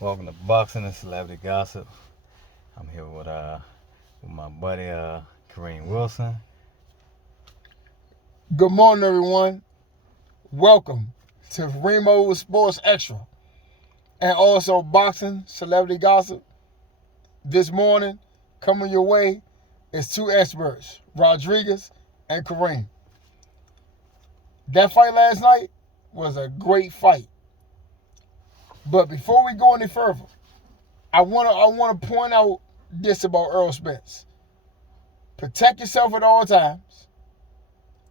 Welcome to Boxing and Celebrity Gossip. I'm here with my buddy Kareem Wilson. Good morning, everyone. Welcome to Remo Sports Extra and also Boxing Celebrity Gossip. This morning, coming your way is two experts, Rodriguez and Kareem. That fight last night was a great fight. But before we go any further, I want to point out this about Earl Spitz. Protect yourself at all times.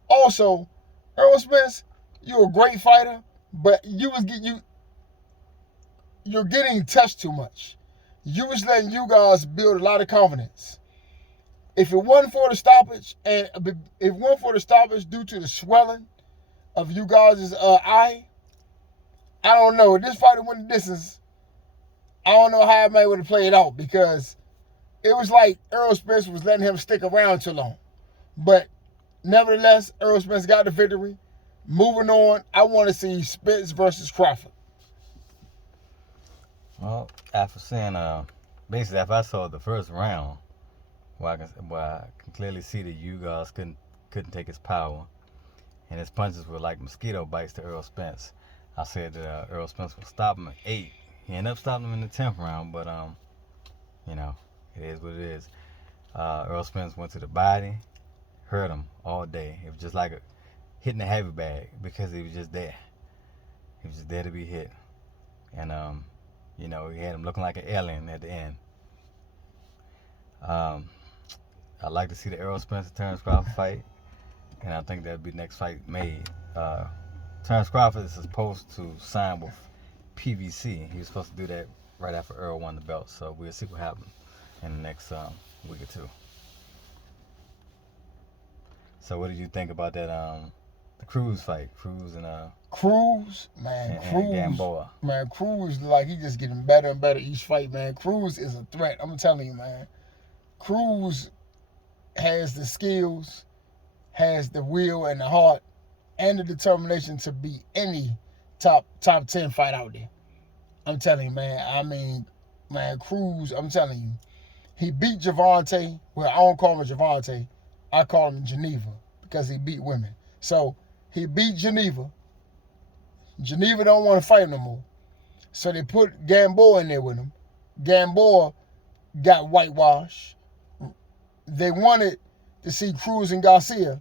Also, Earl Spitz, you're a great fighter, but you're getting touched too much. You was letting you guys build a lot of confidence. If it wasn't for the stoppage, due to the swelling of you guys' eye, I don't know. This fight went the distance. I don't know how everybody would have played out because it was like Earl Spitz was letting him stick around too long. But nevertheless, Earl Spitz got the victory. Moving on, I want to see Spitz versus Crawford. Well, after seeing basically after I saw the first round, where I can clearly see that you guys couldn't take his power, and his punches were like mosquito bites to Earl Spitz. I said that Earl Spitz would stop him at 8. He ended up stopping him in the 10th round, but it is what it is. Earl Spitz went to the body, hurt him all day. It was just like hitting a heavy bag because he was just there. He was just there to be hit, and he had him looking like an alien at the end. I'd like to see the Earl Spitz Terrence Crawford fight, and I think that'd be the next fight made. Terrence Crawford is supposed to sign with PVC. He was supposed to do that right after Earl won the belt, so we'll see what happens in the next week or two. So what did you think about that the Cruz fight? Cruz and Gamboa. Man, Cruz, like, he just getting better and better each fight, man. Cruz is a threat. I'm telling you, man. Cruz has the skills, has the will and the heart and the determination to beat any top 10 fight out there. I'm telling you, man. Cruz, I'm telling you, he beat Javante. Well, I don't call him Javante. I call him Geneva because he beat women. So he beat Geneva. Geneva don't want to fight him no more. So they put Gamboa in there with him. Gamboa got whitewashed. They wanted to see Cruz and Garcia.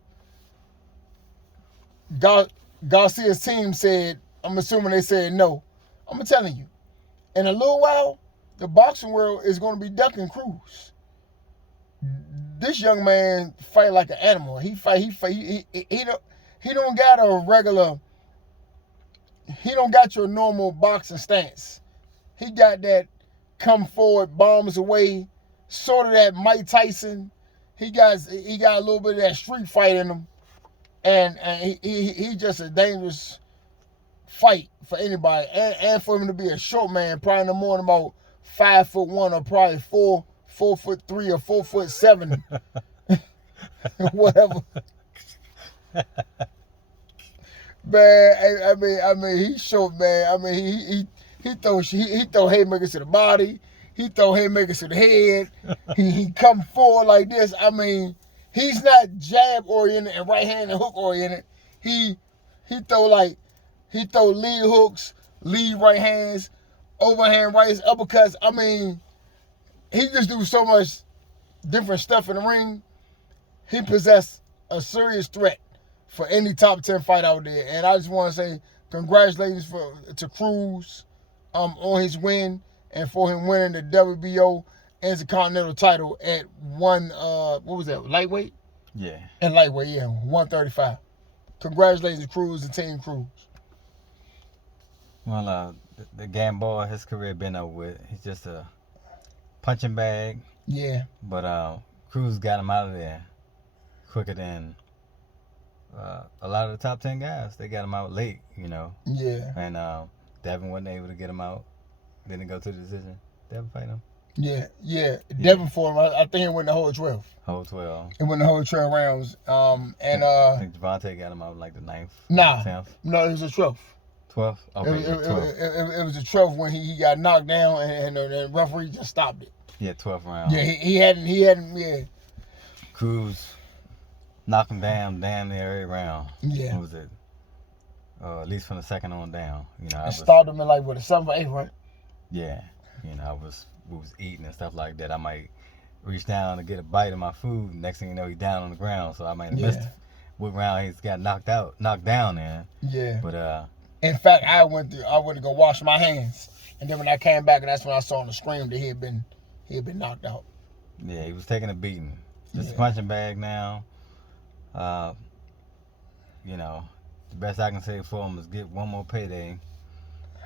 Garcia's team said, I'm assuming they said no. I'm telling you, in a little while, the boxing world is going to be ducking Cruz. This young man fight like an animal. He don't got a regular. He don't got your normal boxing stance. He got that come forward, bombs away, sort of that Mike Tyson. He got a little bit of that street fight in him, and he just a dangerous fight for anybody, and for him to be a short man, probably no more than about 5'1" or probably 4'3" or 4'7", whatever. Man, I mean, he's short, man. I mean, he throw haymakers to the body. He throw haymakers to the head. He come forward like this. I mean, he's not jab oriented and right hand and hook oriented. He throw lead hooks, lead right hands, overhand rights, uppercuts. I mean, he just do so much different stuff in the ring. He possessed a serious threat for any top 10 fight out there. And I just want to say congratulations to Cruz on his win and for him winning the WBO Intercontinental title at what was that, lightweight? Yeah. And lightweight, yeah, 135. Congratulations, Cruz and Team Cruz. Well, the Gamboa, his career been over with. He's just a punching bag. Yeah. But Cruz got him out of there quicker than a lot of the top 10 guys. They got him out late, Yeah. And Devin wasn't able to get him out. Didn't go to the decision. Devin fight him. Yeah. Devin for him. I think it went the whole 12. Whole 12. It went the whole 12 rounds. I think Javante got him out like the 9th. 10th. No, it was the 12th. 12th? Okay, It, yeah, it, 12th. it was the 12th when he got knocked down and the referee just stopped it. Yeah, 12th round. Yeah, he hadn't, yeah. Cruz knocked him down damn near every round. Yeah. What was it? At least from the second on down. You know, I was, stopped him in like, what, a 7th or 8th, right? yeah. You know, we was eating and stuff like that. I might reach down to get a bite of my food. Next thing you know, he's down on the ground. So I might have missed what round he's got knocked down in. Yeah. But in fact, I went to go wash my hands, and then when I came back, that's when I saw on the screen that he had been knocked out. Yeah, he was taking a beating. Just a Yeah. punching bag now. You know, the best I can say for him is get one more payday,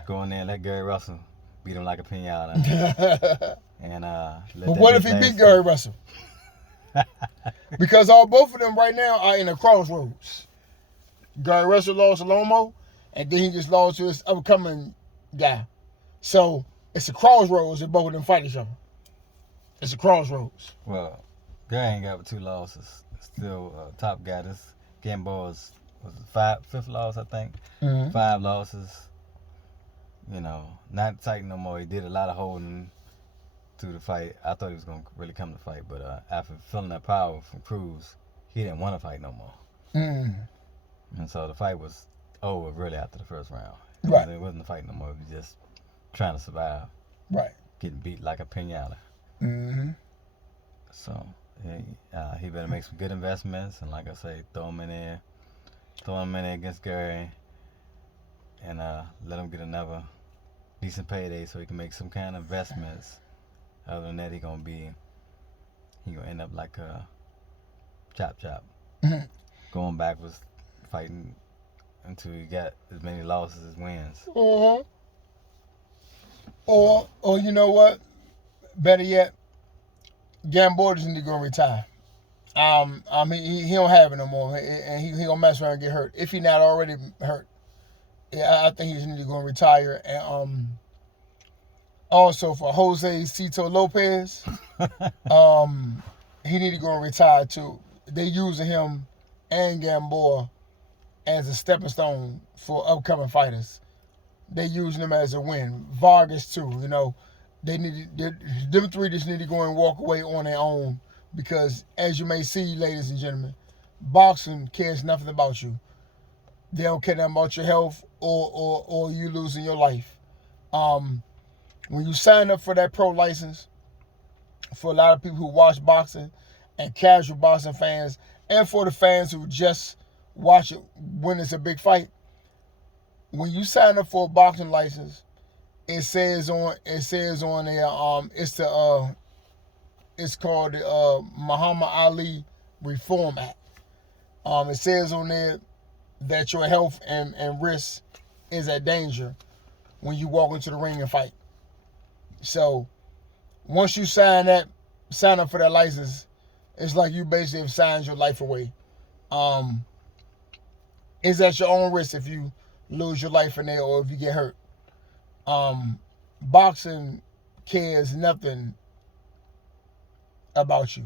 go in there and let Gary Russell beat him like a pinata. And But what if he beat Gary Russell? Because both of them right now are in a crossroads. Gary Russell lost to Lomo, and then he just lost to his upcoming guy. So it's a crossroads if both of them fight each other. It's a crossroads. Well, Gary ain't got but 2 losses. Still top guy. This Gamboa's was it 5th loss, I think. Mm-hmm. 5 losses. You know, not tight no more. He did a lot of holding through the fight. I thought he was gonna really come to fight, but after feeling that power from Cruz, he didn't want to fight no more. Mm. And so the fight was over really after the first round. Right. It wasn't a fight no more. It was just trying to survive. Right. Getting beat like a pinata. Mm-hmm. So he better make some good investments, and like I say, throw him in there against Gary, and let him get another decent payday so he can make some kind of investments. Other than that, he gonna end up like a chop. Mm-hmm. Going backwards, fighting until he got as many losses as wins. Uh-huh. Or you know what? Better yet, Gamboa just need to go retire. He don't have it no more, and he gonna mess around and get hurt if he not already hurt. Yeah, I think he just need to go and retire. And also for Jose Cito Lopez, he need to go and retire too. They using him and Gamboa as a stepping stone for upcoming fighters. They using them as a win. Vargas too, you know. Them 3 just need to go and walk away on their own, because as you may see, ladies and gentlemen, boxing cares nothing about you. They don't care nothing about your health or you losing your life. When you sign up for that pro license, for a lot of people who watch boxing and casual boxing fans, and for the fans who just watch it when it's a big fight, when you sign up for a boxing license, it says on there, it's called the Muhammad Ali Reform Act. It says on there that your health and risk is at danger when you walk into the ring and fight. So once you sign up for that license, it's like you basically have signed your life away. It's at your own risk if you lose your life in there or if you get hurt. Boxing cares nothing about you.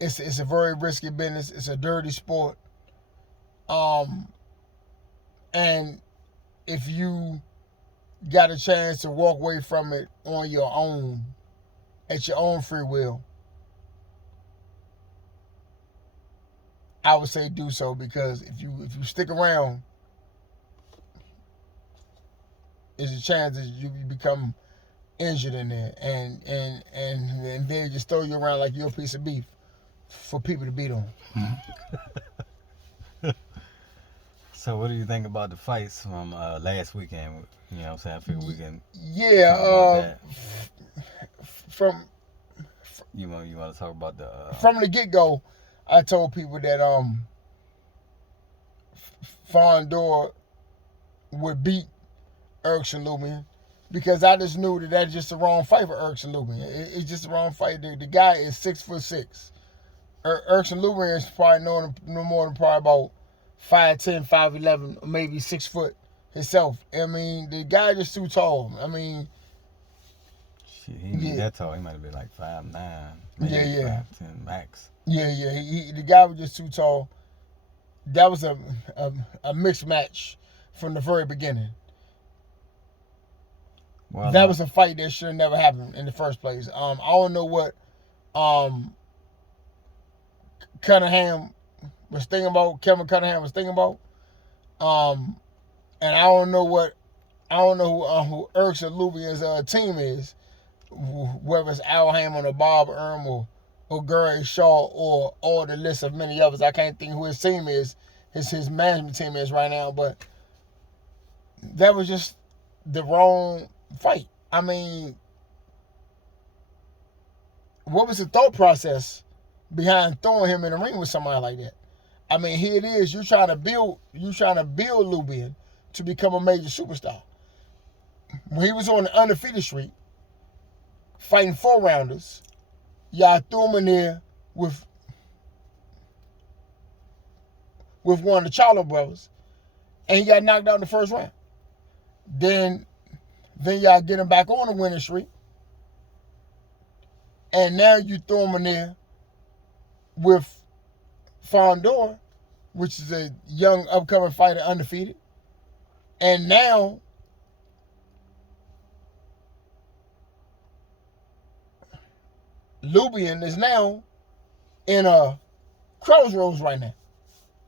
It's a very risky business. It's a dirty sport. And if you got a chance to walk away from it on your own, at your own free will, I would say do so, because if you stick around, there's a chance that you become injured in there, and they just throw you around like you're a piece of beef for people to beat on. So what do you think about the fights from last weekend? You know what I'm saying? I figure we can from you want to talk about the from the get-go, I told people that Fondor would beat Erkson Lubin, because I just knew that that's just the wrong fight for Erkson Lubin. It's just the wrong fight. The guy is 6'6". Erkson Lubin is probably no more than probably about 5'10", 5'11", or maybe 6 foot himself. I mean, the guy just too tall. I mean, shit, he ain't be that tall. He might have been like 5'9", maybe 5'10" max. Yeah. The guy was just too tall. That was a mixed match from the very beginning. Well, That was a fight that should have never happened in the first place. I don't know what Cunningham was thinking about. Kevin Cunningham was thinking about. And I don't know who Erks or Lubian's team is, whether it's Al Hammond or Bob Erm or Gary Shaw or the list of many others. I can't think who his team is, his management team is right now, but that was just the wrong fight. I mean, what was the thought process behind throwing him in the ring with somebody like that? I mean, here it is. You're trying to build Lubian to become a major superstar. When he was on the undefeated streak, fighting 4-rounders, y'all threw him in there with one of the Charlo brothers, and he got knocked out in the first round. Then y'all get him back on the winning streak, and now you throw him in there with Fondor, which is a young upcoming fighter, undefeated. And now Lubian is now in a crossroads right now.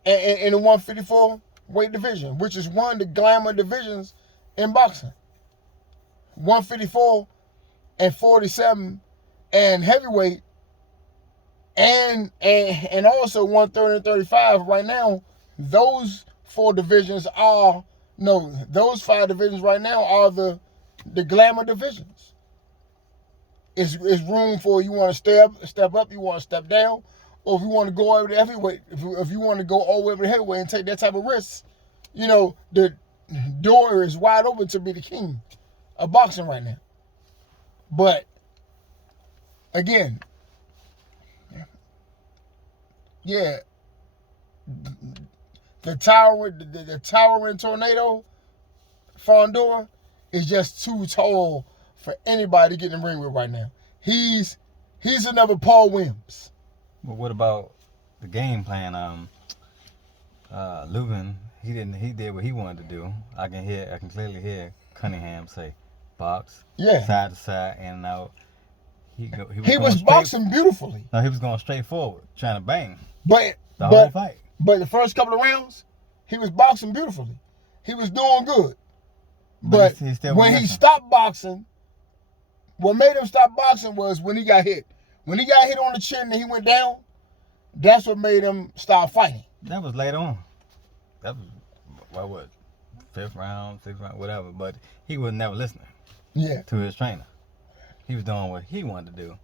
In the 154 weight division, which is one of the glamour divisions in boxing. 154 and 47 and heavyweight and also 130 and 35 right now. Those 4 divisions are those 5 divisions right now are the glamour divisions. It's room for you want to step up, you want to step down, or if you want to go over the heavyweight, if you want to go all the way over the heavyweight and take that type of risk, the door is wide open to be the king of boxing right now. But again, yeah, the towering tornado, Fondor, is just too tall for anybody to get in the ring with right now. He's another Paul Williams. But what about the game plan? Lubin, he did what he wanted to do. I can clearly hear Cunningham say, box, side to side, in and out. He was boxing beautifully. No, he was going straight forward, trying to bang. The whole fight. But the first couple of rounds, he was boxing beautifully. He was doing good. But when he stopped boxing, what made him stop boxing was when he got hit. When he got hit on the chin and he went down, that's what made him stop fighting. That was later on. That was, what, 5th round, 6th round, whatever. But he was never listening to his trainer. He was doing what he wanted to do.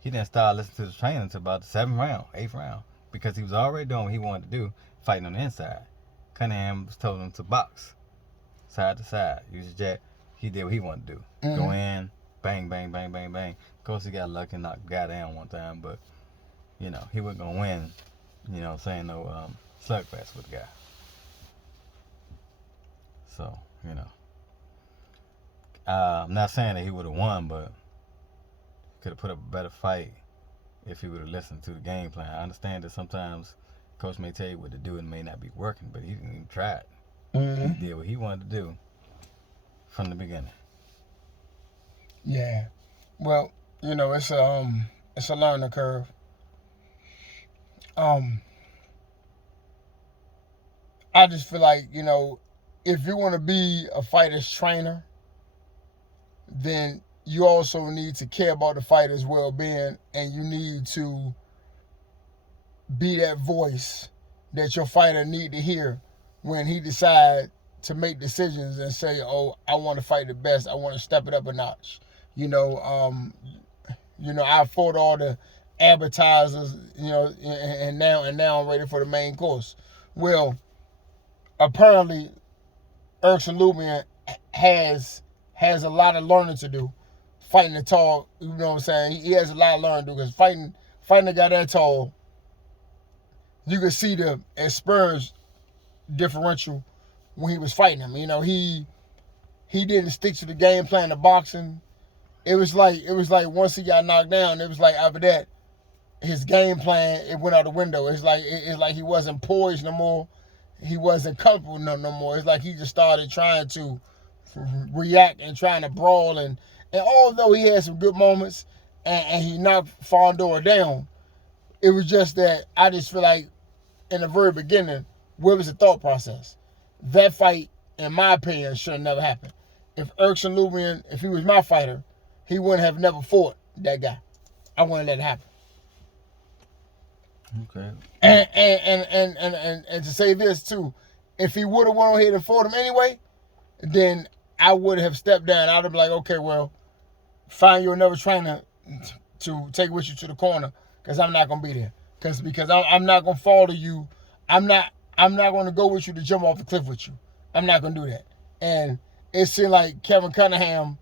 He didn't start listening to the trainer until about the 7th round, 8th round, because he was already doing what he wanted to do, fighting on the inside. Cunningham told him to box, side to side, use his jab. He did what he wanted to do. Mm-hmm. Go in, bang, bang, bang, bang, bang. Of course, he got lucky and knocked the guy down one time, but, he wasn't going to win, no slugfest with the guy. So, I'm not saying that he would have won, but could have put up a better fight if he would have listened to the game plan. I understand that sometimes coach may tell you what to do and it may not be working, but he didn't even try it. Mm-hmm. He did what he wanted to do from the beginning. Yeah. Well, it's a learning curve. I just feel like, if you want to be a fighter's trainer, then you also need to care about the fighter's well-being, and you need to be that voice that your fighter need to hear when he decides to make decisions and say, oh, I want to fight the best. I want to step it up a notch. I fought all the advertisers, and now I'm ready for the main course. Well, apparently, Erks Lubian has a lot of learning to do. Fighting the tall, you know what I'm saying? He has a lot of learning to do, because fighting a guy that tall, you could see the experience differential when he was fighting him. He didn't stick to the game plan of boxing. It was like once he got knocked down, it was like after that, his game plan, it went out the window. It's like he wasn't poised no more. he wasn't comfortable no more. It's like he just started trying to react and trying to brawl. And although he had some good moments and he knocked Fondor down, it was just that I just feel like in the very beginning, where was the thought process? That fight, in my opinion, should have never happened. If Erickson Lubin, if he was my fighter, he wouldn't have never fought that guy. I wouldn't let it happen. Okay. And to say this too, if he would have went ahead and fought him anyway, then I would have stepped down. I would have been like, okay, well, find you another trainer to take with you to the corner, because I'm not gonna be there. Because I'm not gonna follow you. I'm not gonna go with you to jump off the cliff with you. I'm not gonna do that. And it seemed like Kevin Cunningham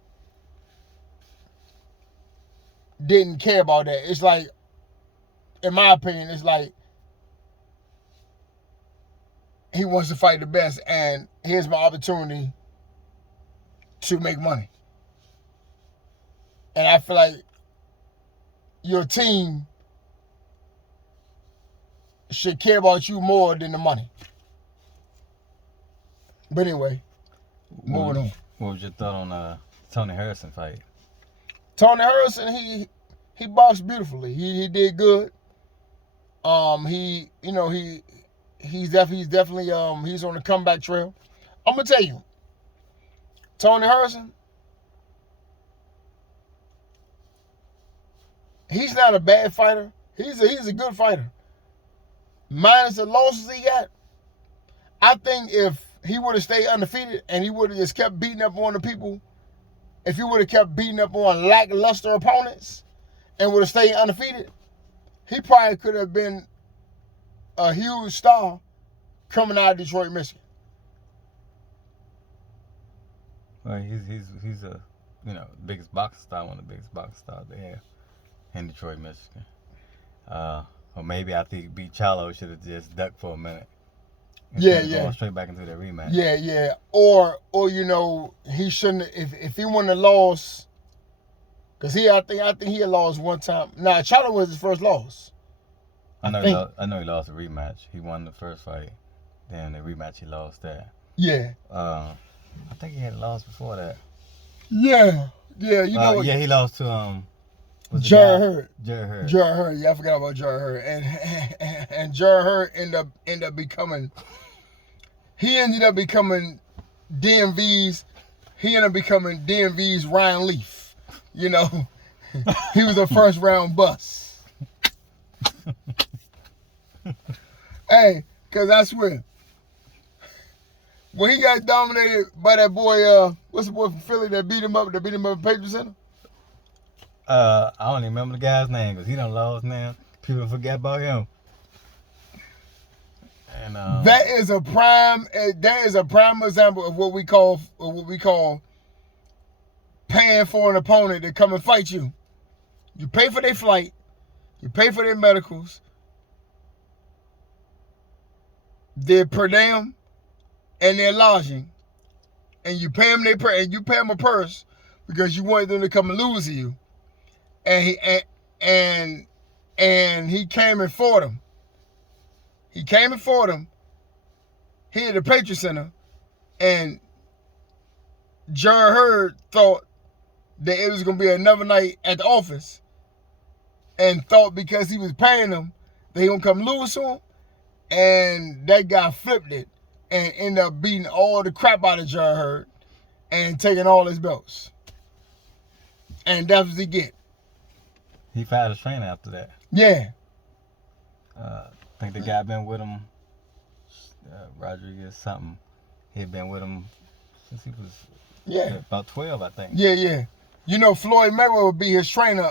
didn't care about that. It's like, in my opinion, it's like he wants to fight the best, and here's my opportunity to make money. And I feel like your team should care about you more than the money. But anyway, moving on. What was your thought on Tony Harrison fight? Tony Harrison, he boxed beautifully. He did good. He's definitely he's on the comeback trail. I'm gonna tell you, Tony Harrison, he's not a bad fighter. He's a good fighter. Minus the losses he got, I think if he would have stayed undefeated and he would have just kept beating up on the people, if he would have kept beating up on lackluster opponents and would have stayed undefeated, he probably could have been a huge star coming out of Detroit, Michigan. Well, he's a biggest boxing star, one of the biggest boxing stars they have in Detroit, Michigan. Or maybe I think B. Charlo should have just ducked for a minute. Yeah. Going straight back into that rematch. Yeah. Or he shouldn't, if he wouldn't have lost, because I think he had lost one time. Nah, Charlo was his first loss. I know he lost a rematch. He won the first fight. Then the rematch he lost that. Yeah. I think he had lost before that. Yeah. Yeah, Yeah, he lost to Jared Hurd. Jared Hurd. Yeah, I forgot about Jared Hurd. And Jared Hurd ended up becoming DMV's Ryan Leaf. He was a first round bust. Hey, cause I swear, when he got dominated by that boy, what's the boy from Philly that beat him up at Patriot Center? I don't even remember the guy's name because he done lost now. People forget about him. And that is a prime example of what we call paying for an opponent to come and fight you. You pay for their flight, you pay for their medicals, their per diem, and their lodging, and you pay them a purse because you want them to come and lose to you. And he came and fought him. He came and fought him here at the Patriot Center, and Jared Hurd thought that it was going to be another night at the office, and thought because he was paying him that he going to come lose to him, and that guy flipped it and ended up beating all the crap out of Jared Hurd and taking all his belts. And that's what he get. He fired his trainer after that. Yeah. I think the guy been with him, Rodriguez something. He had been with him since he was about 12, I think. Yeah. Floyd Mayweather would be his trainer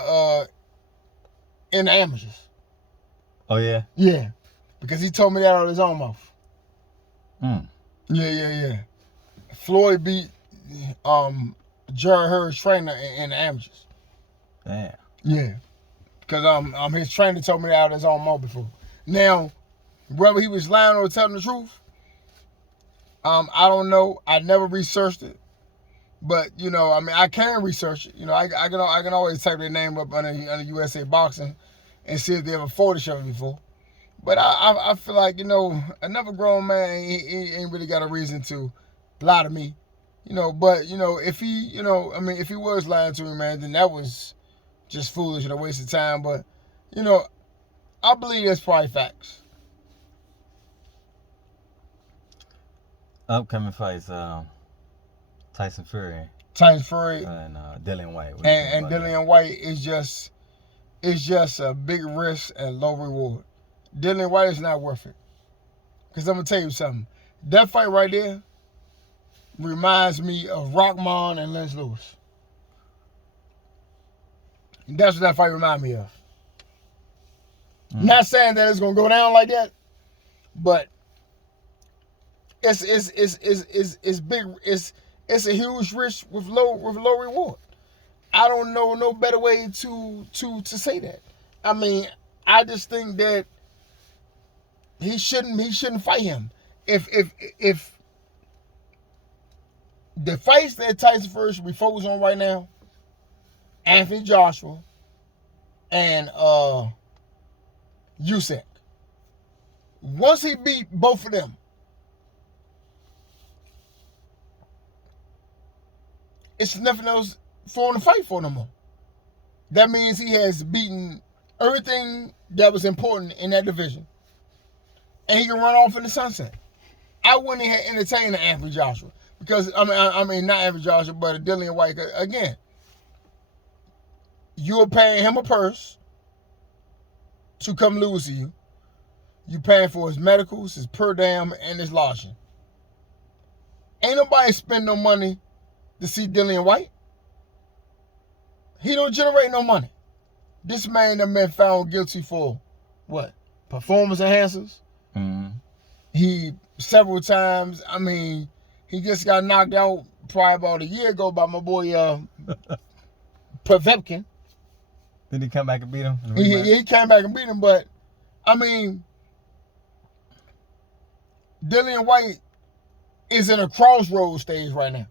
in the amateurs. Oh, yeah? Yeah. Because he told me that out of his own mouth. Yeah. Floyd beat Jared Hurd's trainer in the amateurs. Damn. Yeah. Because his trainer told me that out of his own mouth before. Now, whether he was lying or telling the truth, I don't know. I never researched it. But, I can research it. I can always type their name up under USA Boxing and see if they ever fought each other before. But I feel like, another grown man he ain't really got a reason to lie to me. But if he, if he was lying to me, man, then that was just foolish and a waste of time. But, I believe that's probably facts. Upcoming fights, Tyson Fury Tyson Fury and Dillian White. and Dillian White is just a big risk and low reward. Dillian White is not worth it. Because I'm going to tell you something. That fight right there reminds me of Rockman and Lenz Lewis. That's what that fight reminds me of. Not saying that it's going to go down like that, but it's big. It's a huge risk with low reward. I don't know no better way to say that. I mean, I just think that he shouldn't fight him. If the fights that Tyson Fury should be focused on right now, Anthony Joshua and Usyk. Once he beat both of them, it's nothing else for him to fight for no more. That means he has beaten everything that was important in that division. And he can run off in the sunset. I wouldn't even entertain Anthony Joshua. Because, I mean, not Anthony Joshua, but Dillian White. Again, you're paying him a purse to come lose to you. You paying for his medicals, his per diem, and his lodging. Ain't nobody spend no money to see Dillian White. He don't generate no money. This man done been found guilty for what? Performance enhancers. Mm-hmm. He several times. I mean, he just got knocked out probably about a year ago by my boy Povetkin. Did he come back and beat him? He came back and beat him, but I mean, Dillian White is in a crossroads stage right now.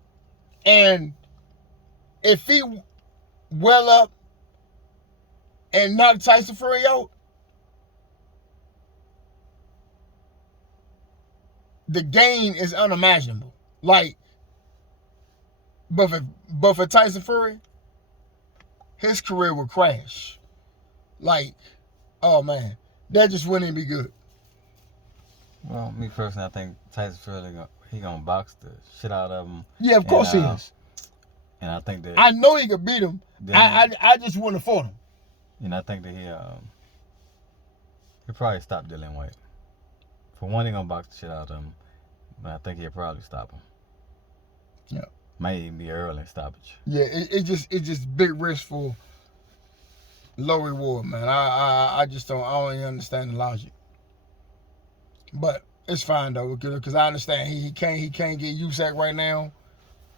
And if he well up and knock Tyson Fury out, the gain is unimaginable. Like, but for Tyson Fury, his career would crash. Like, oh man, that just wouldn't be good. Well, me personally, I think Tyson Fury, he gonna box the shit out of him. Yeah, of course he is. And I think that I know he could beat him. I just wouldn't have fought him. And I think that he'll probably stop Dillian White. For one, he gonna box the shit out of him, but I think he'll probably stop him. Yeah, might even be early stoppage. Yeah, it just big risk for low reward, man. I just don't even understand the logic. But it's fine though, because I understand he can't get Usyk right now,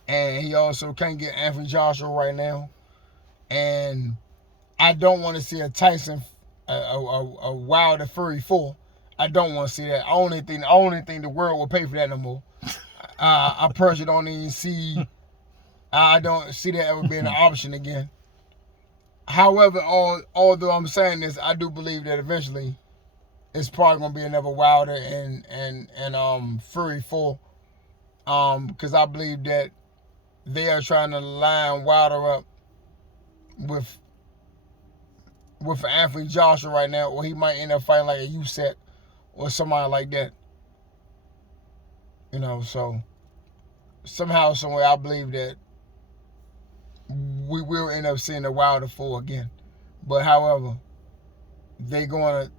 and he also can't get Anthony Joshua right now, and I don't want to see a Tyson, a Wilder Fury 4. I don't want to see that. I only think the world will pay for that no more. I personally don't even see. I don't see that ever being an option again. However, although I'm saying this, I do believe that eventually it's probably gonna be another Wilder and Fury 4. Because I believe that they are trying to line Wilder up with Anthony Joshua right now, or he might end up fighting like a Usyk or somebody like that. So somehow, somewhere, I believe that we will end up seeing the Wilder 4 again. But however, they're going to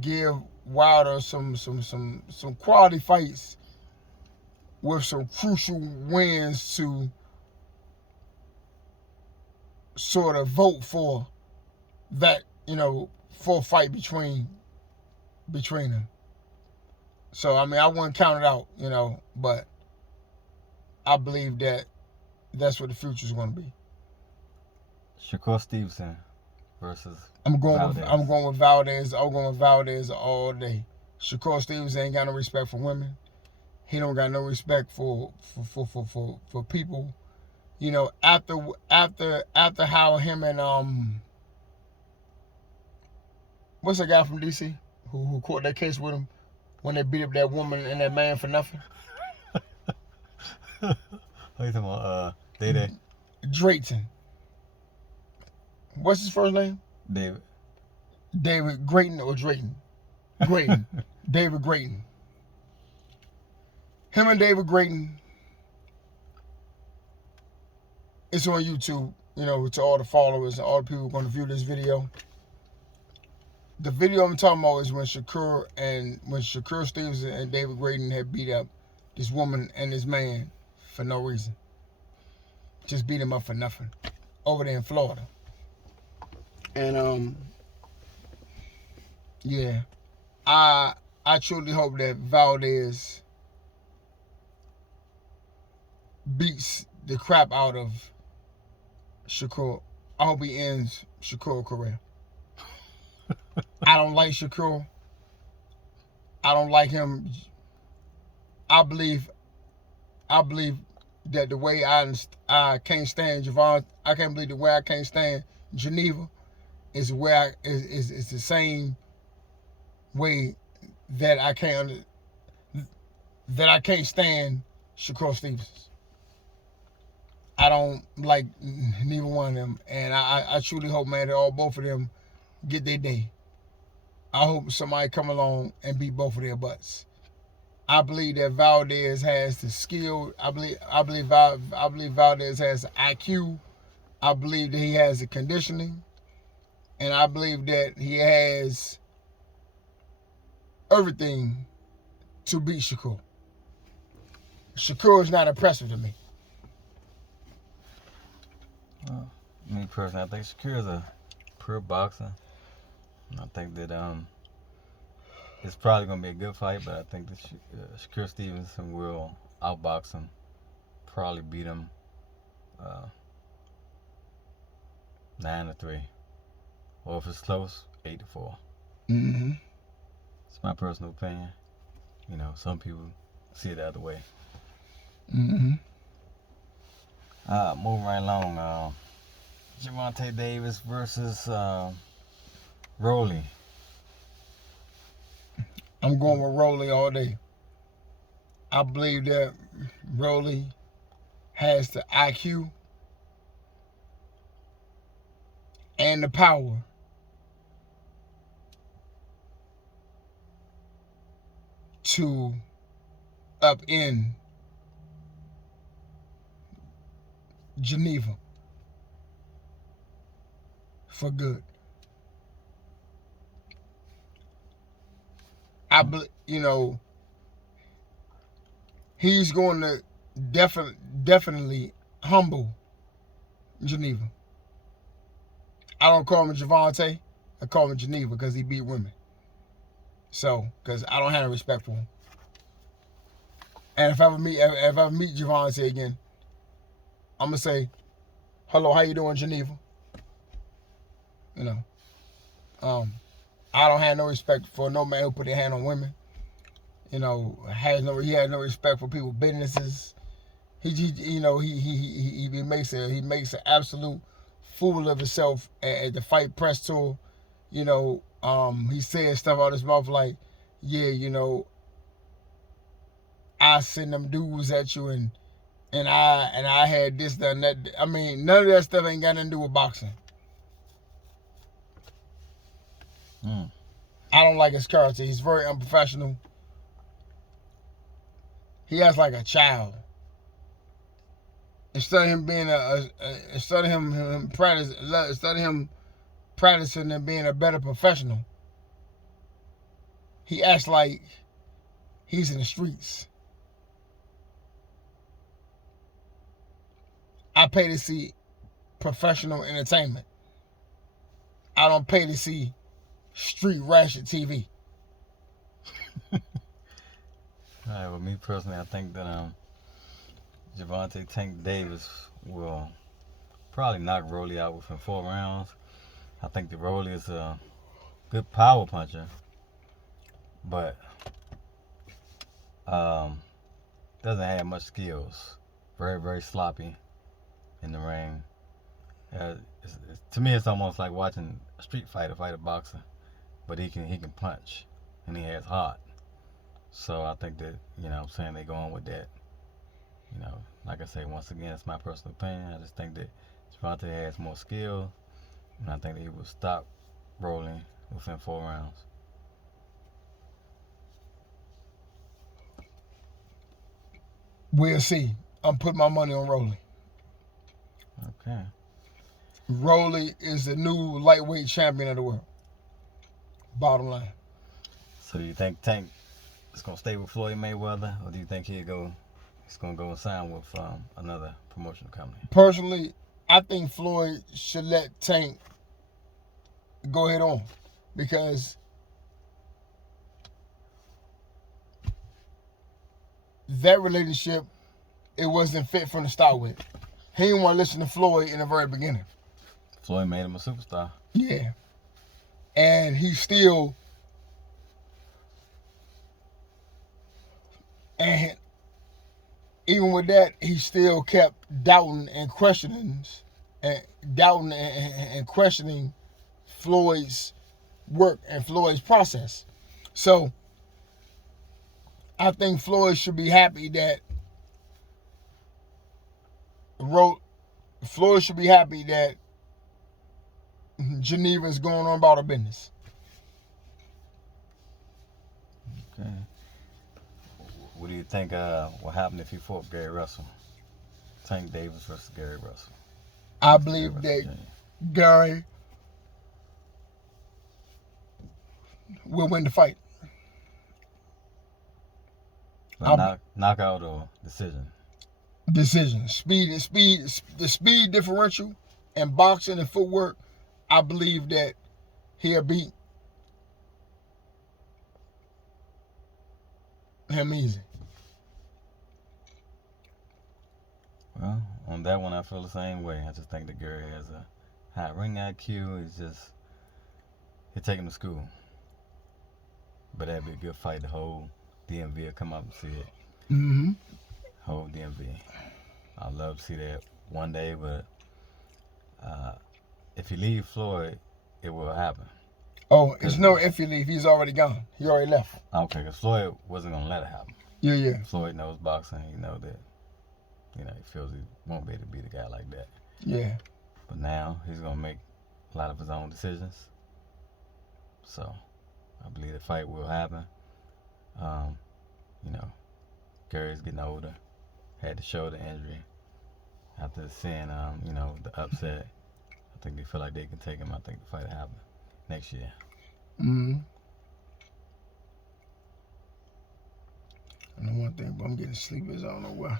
give Wilder some quality fights with some crucial wins to sort of vote for that, for a fight between them. So, I mean, I wouldn't count it out, but I believe that that's what the future is going to be. Shakur Stevenson versus I'm going Valdez. with Valdez. I'm going with Valdez all day. Shakur Stevenson ain't got no respect for women. He don't got no respect for people. After how him and what's that guy from DC who caught that case with him when they beat up that woman and that man for nothing? What you talking about? Day. Drayton. What's his first name? David. David Grayton or Drayton? Grayton. David Grayton. Him and David Grayton. It's on YouTube, you know, to all the followers and all the people who are going to view this video. The video I'm talking about is when Shakur Stevenson and David Grayton had beat up this woman and this man for no reason. Just beat him up for nothing. Over there in Florida. And yeah. I truly hope that Valdez beats the crap out of Shakur. I hope he ends Shakur's career. I don't like Shakur. I don't like him. I believe that the way I can't stand Javon. I can't believe the way I can't stand Geneva is where is the same way that I can't stand Shakur Stevens. I don't like neither one of them, and I truly hope, man, that both of them get their day. I hope somebody come along and beat both of their butts. I believe that Valdez has the skill. I believe Valdez has the IQ. I believe that he has the conditioning, and I believe that he has everything to beat Shakur. Shakur is not impressive to me. Me personally, I think Shakur is a pure boxer. I think that it's probably gonna be a good fight, but I think that Shakur Stevenson will outbox him, probably beat him 9-3, or if it's close, 8-4. Mm-hmm. It's my personal opinion. You know, some people see it the other way. Mm-hmm. Moving right along. Gervonta Davis versus Rolly. I'm going with Rolly all day. I believe that Rolly has the IQ and the power to upend Geneva for good. I believe, you know, he's going to definitely humble Geneva. I don't call him Gervonta. I call him Geneva because he beat women. So, because I don't have no respect for him. And if I ever meet Gervonta again, I'm gonna say, "Hello, how you doing, Geneva?" You know, I don't have no respect for no man who put their hand on women. You know, he has no respect for people's businesses. He makes an absolute fool of himself at the Fight Press tour. You know, he said stuff out of his mouth like, "Yeah, you know, I send them dudes at you and I had this, that, and that." I mean, none of that stuff ain't got nothing to do with boxing. I don't like his character. He's very unprofessional. He acts like a child. Instead of him being instead of him practicing and being a better professional, he acts like he's in the streets. I pay to see professional entertainment. I don't pay to see street ratchet TV. Alright, well, me personally, I think that Gervonta Tank Davis will probably knock Rolly out within 4 rounds. I think that Rolly is a good power puncher, but doesn't have much skills. Very, very sloppy in the ring. To me, it's almost like watching a street fighter fight a boxer. but he can punch, and he has heart. So I think that, they're going with that. Like I say, once again, it's my personal opinion. I just think that Gervonta has more skill, and I think that he will stop Rolling within 4 rounds. We'll see. I'm putting my money on Rolling. Okay. Rolling is the new lightweight champion of the world. Bottom line. So do you think Tank is going to stay with Floyd Mayweather, or do you think he's going to go and sign with another promotional company? Personally, I think Floyd should let Tank go ahead on, because that relationship, it wasn't fit from the start with. He didn't want to listen to Floyd in the very beginning. Floyd made him a superstar. Yeah. And he still, and even with that, he still kept doubting and questioning Floyd's work and Floyd's process. So I think Floyd should be happy that Geneva is going on about her business. Okay. What do you think will happen if he fought Gary Russell? Tank Davis versus Gary Russell. I believe that Gary will win the fight. Knockout or decision? Decision. The speed differential and boxing and footwork, I believe that he'll beat him easy. Well, on that one, I feel the same way. I just think that Gary has a high ring IQ. He'll take him to school. But that'd be a good fight. The whole DMV will come up and see it. Mm-hmm. Whole DMV. I'd love to see that one day, but if you leave Floyd, it will happen. Oh, it's no if you leave. He's already gone. He already left. Okay, because Floyd wasn't going to let it happen. Yeah. Floyd knows boxing. He knows that, he feels he won't be able to beat a guy like that. Yeah. But now he's going to make a lot of his own decisions. So I believe the fight will happen. Gary's getting older. Had the shoulder injury. After seeing, the upset, I think they feel like they can take him. I think the fight will happen next year. Mm-hmm. I know one thing, but I'm getting sleepy as I don't know why.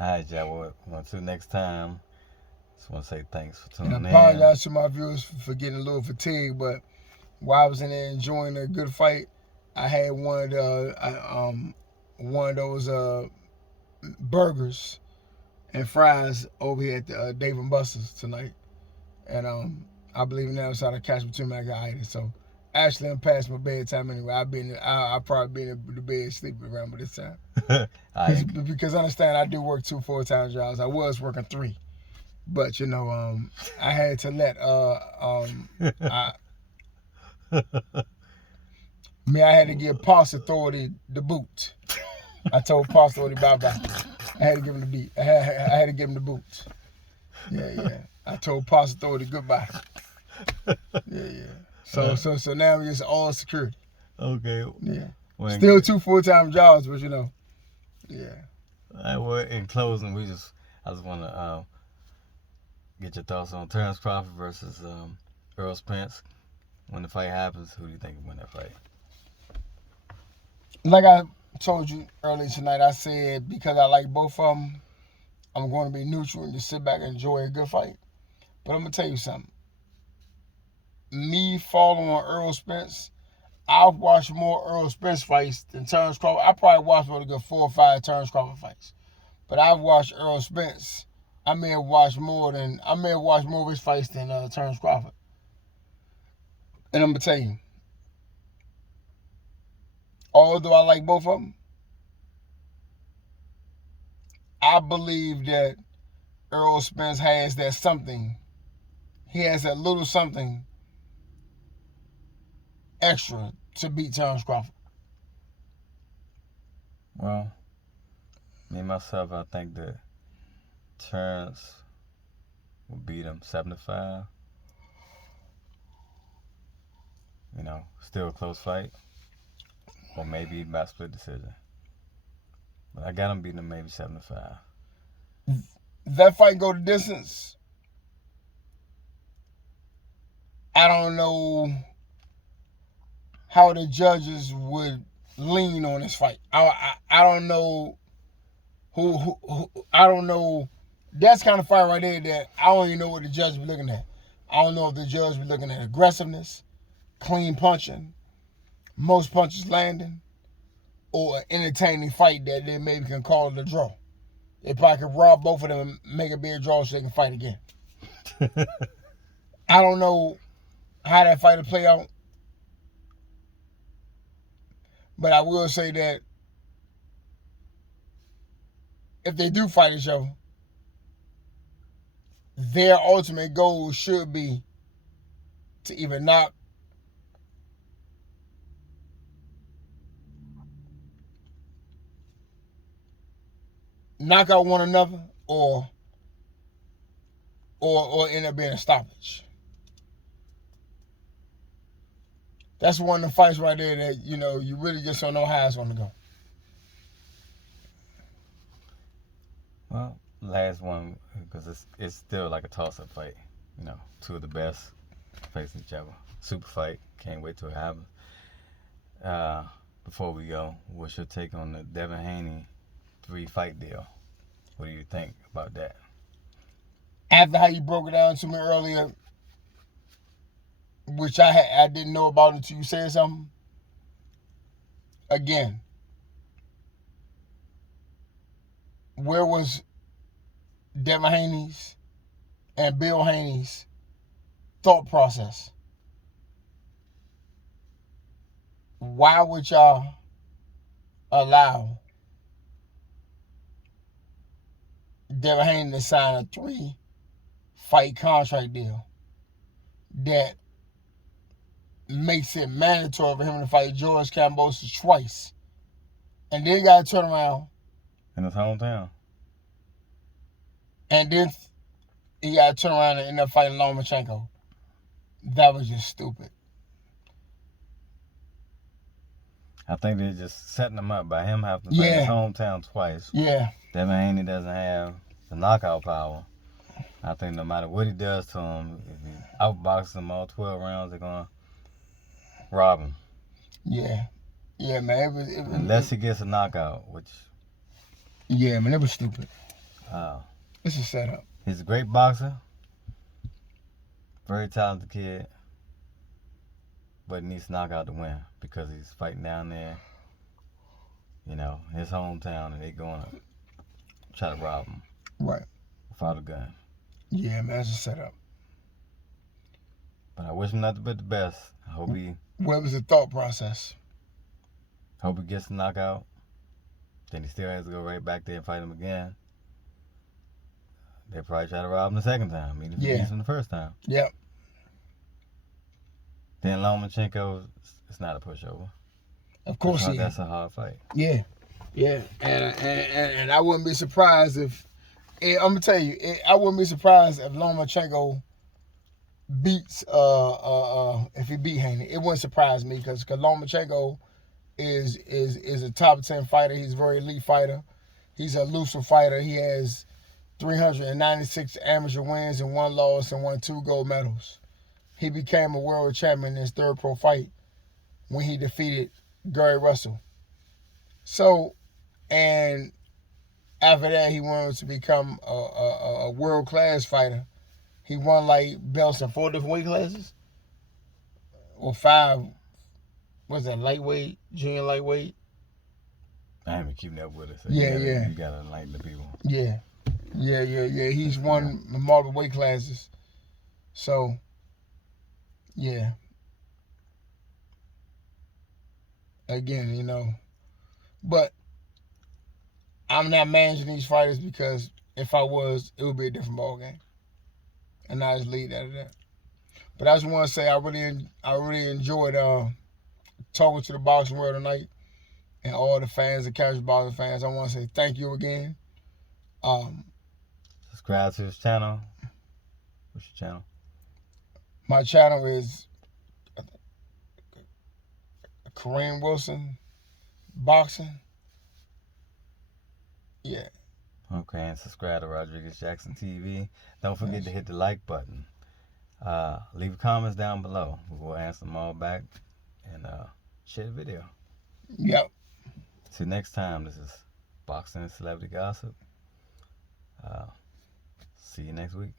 All right, y'all. Until next time, just want to say thanks for tuning in. I apologize to my viewers for getting a little fatigued, but while I was in there enjoying a good fight, I had one of those burgers and fries over here at the Dave & Buster's tonight, and I believe now it's how to catch between me. I got itis, so actually I'm past my bedtime anyway. I'll probably be in the bed sleeping around by this time. Because understand, I do work 2 full-time jobs. I was working 3, but I had to let I had to give Pasta Authority the boot. I told Pasta Authority bye-bye. I had to give him the beat. I had to give him the boot. Yeah. I told Pasta Authority goodbye. Yeah. So now it's all security. Okay. Yeah. Still 2 full-time jobs, but yeah. All right, well, in closing, I just want to get your thoughts on Terrence Crawford versus Earl Spitz. When the fight happens, who do you think will win that fight? Like I told you earlier tonight, I said because I like both of them, I'm going to be neutral and just sit back and enjoy a good fight. But I'm going to tell you something. Me following Earl Spitz, I've watched more Earl Spitz fights than Terrence Crawford. I probably watched about a good 4 or 5 Terrence Crawford fights. But I've watched Earl Spitz. I may have watched more of his fights than Terrence Crawford. And I'm going to tell you, although I like both of them, I believe that Earl Spitz has that something. He has that little something extra to beat Terrence Crawford? Well, me myself, I think that Terrence will beat him 7-5. Still a close fight. Or maybe by split decision. But I got him beating him maybe 7-5. That fight go the distance. I don't know how the judges would lean on this fight. I don't know who I don't know. That's the kind of fight right there that I don't even know what the judge be looking at. I don't know if the judge be looking at aggressiveness, clean punching, most punches landing, or an entertaining fight that they maybe can call it a draw. They probably could rob both of them and make a big draw so they can fight again. I don't know how that fight will play out. But I will say that if they do fight each other, their ultimate goal should be to either knock out one another or end up being a stoppage. That's one of the fights right there that, you really just don't know how it's going to go. Well, last one, because it's still like a toss-up fight. Two of the best facing each other. Super fight. Can't wait till it happens. Before we go, what's your take on the Devin Haney 3-fight deal? What do you think about that? After how you broke it down to me earlier, which I didn't know about until you said something. Again, where was Devin Haney's and Bill Haney's thought process? Why would y'all allow Devin Haney to sign a 3-fight contract deal that makes it mandatory for him to fight George Kambosos twice, and then got to turn around in his hometown, and then he got to turn around and end up fighting Lomachenko? That was just stupid. I think they're just setting him up by him having to fight his hometown twice. Yeah. Devin Haney doesn't have the knockout power. I think no matter what he does to him, if he outboxes him all 12 rounds, they're going to rob him. Yeah. Yeah, man. Unless he gets a knockout, which... Yeah, man, it was stupid. Wow. It's a setup. He's a great boxer. Very talented kid. But he needs to knock out to win because he's fighting down there, his hometown, and they're going to try to rob him. Right. Without a gun. Yeah, man, it's a setup. But I wish him nothing but the best. I hope he... What was the thought process? Hope he gets the knockout. Then he still has to go right back there and fight him again. They'll probably try to rob him the second time. Even if he beats him the first time. Yep. Then Lomachenko, it's not a pushover. Of course he That's a hard fight. Yeah. Yeah. And I wouldn't be surprised if... I'm going to tell you, I wouldn't be surprised if Lomachenko beats... if he beat Haney. It wouldn't surprise me because Lomachenko is a top 10 fighter. He's a very elite fighter. He's a elusive fighter. He has 396 amateur wins and 1 loss and won 2 gold medals. He became a world champion in his 3rd pro fight when he defeated Gary Russell. So, and after that, he wanted to become a world-class fighter. He won belts in 4 different weight classes. Or 5. What's that, lightweight, junior lightweight? I haven't been keeping up with it. So You gotta enlighten the people. Yeah. He's won multiple weight classes. So, yeah. Again, but I'm not managing these fighters because if I was, it would be a different ball game, and I just leave that at that. But I just want to say I really enjoyed talking to the boxing world tonight and all the fans, the casual boxing fans. I want to say thank you again. Subscribe to his channel. What's your channel? My channel is Kareem Wilson Boxing. Yeah. Okay, and subscribe to Rodriguez Jackson TV. Don't forget to hit the like button. Leave comments down below. We'll answer them all back and share the video. Yep. Till next time, this is Boxing and Celebrity Gossip. See you next week.